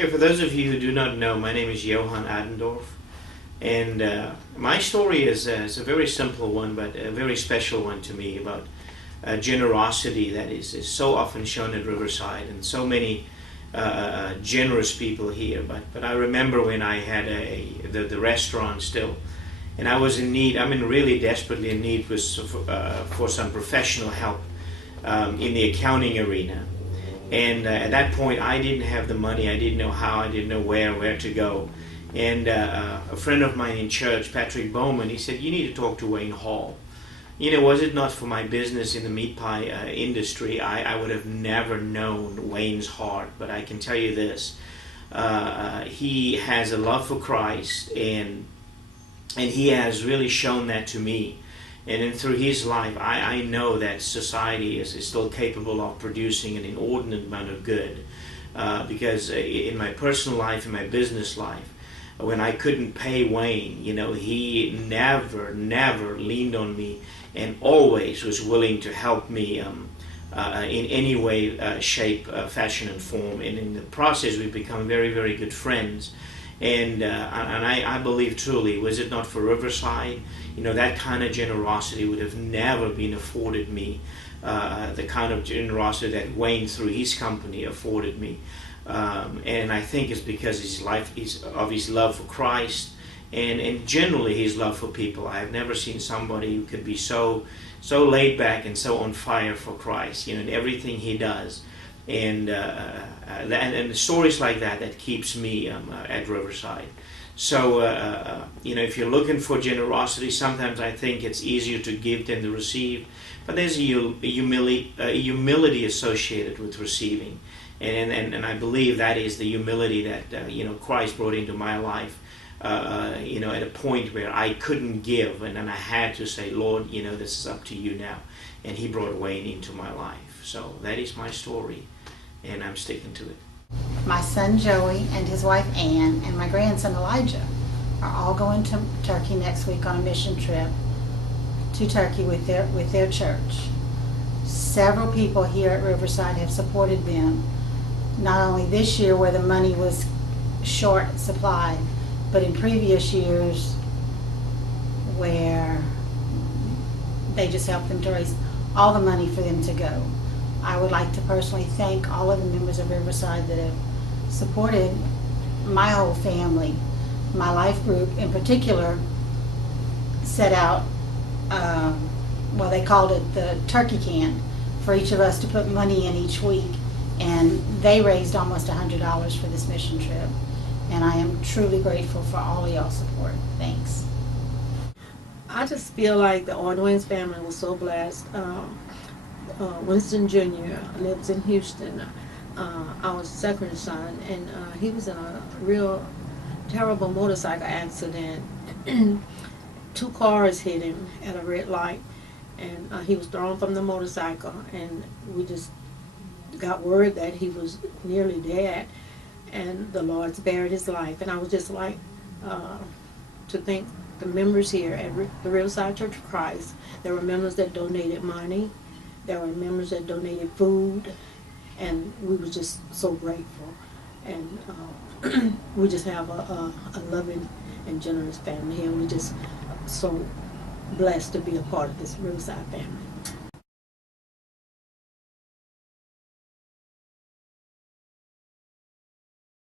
Okay, for those of you who do not know, my name is Johann Adendorf, and my story is a very simple one, but a very special one to me, about generosity that is so often shown at Riverside, and so many generous people here. But I remember when I had the restaurant still, and I was in need. I'm really desperately in need for some professional help in the accounting arena. And at that point, I didn't have the money. I didn't know how. I didn't know where to go. And a friend of mine in church, Patrick Bowman, he said, "You need to talk to Wayne Hall." You know, was it not for my business in the meat pie industry, I would have never known Wayne's heart. But I can tell you this: he has a love for Christ, and he has really shown that to me. And then through his life, I know that society is still capable of producing an inordinate amount of good. Because in my personal life, in my business life, when I couldn't pay Wayne, you know, he never leaned on me, and always was willing to help me in any way, shape, fashion, and form. And in the process, we've become very, very good friends. And I believe truly, was it not for Riverside, you know, that kind of generosity would have never been afforded me, the kind of generosity that Wayne, through his company, afforded me. And I think it's because of his love for Christ, and generally his love for people. I have never seen somebody who could be so laid back and so on fire for Christ, you know, in everything he does. And the stories like that keeps me at Riverside. So you know, if you're looking for generosity, sometimes I think it's easier to give than to receive. But there's a humility associated with receiving, and I believe that is the humility that you know, Christ brought into my life. You know, at a point where I couldn't give, and then I had to say, "Lord, you know, this is up to you now." And He brought Wayne into my life. So that is my story, and I'm sticking to it. My son Joey and his wife Ann and my grandson Elijah are all going to Turkey next week on a mission trip to Turkey with their church. Several people here at Riverside have supported them, not only this year where the money was short supply, but in previous years where they just helped them to raise all the money for them to go. I would like to personally thank all of the members of Riverside that have supported my whole family. My life group in particular set out, well, they called it the turkey can, for each of us to put money in each week, and they raised almost $100 for this mission trip. And I am truly grateful for all of y'all's support. Thanks. I just feel like the Ordwayne's family was so blessed. Winston Jr. lives in Houston, our second son, and he was in a real terrible motorcycle accident. 2 cars hit him at a red light, and he was thrown from the motorcycle, and we just got word that he was nearly dead, and the Lord spared his life. And I would just like to thank the members here at the Riverside Church of Christ. There were members that donated money. There were members that donated food, and we were just so grateful. And we just have a loving and generous family here. We're just so blessed to be a part of this Riverside family.